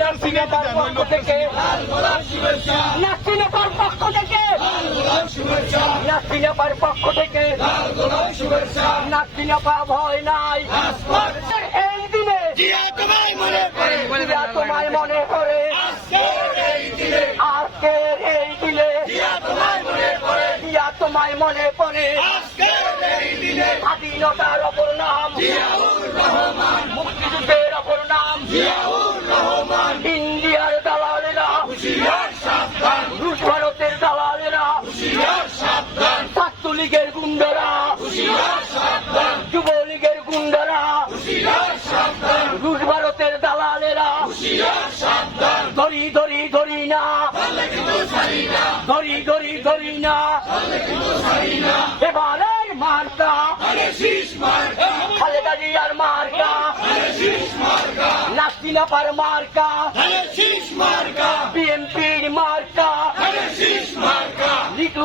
নাসিনাতার পক্ষ থেকে নাসিনাতার পক্ষ থেকে নাসিনাপার পক্ষ থেকে নাসিনাপা ভয় নাই। এই দিনে তোমায় মনে করে। আজকের এই দিনে জিয়া তোমায় মনে পড়ে স্বাধীনতার অপর নাম। জিয়াউর রহমান ইন্ডিয়ার দালালেরা ভারতের দালালেরা হুশিয়ার যুবলীগের গুন্ডারা হুশিয়ার ভারতের দালালেরা, ধরি ধরি ধরি ধরি ধরি ধরি না। এবারের মার্কা, খালেদা জিয়ার মার্কা হাসিনা পার মার্কা বিএনপির মার্কা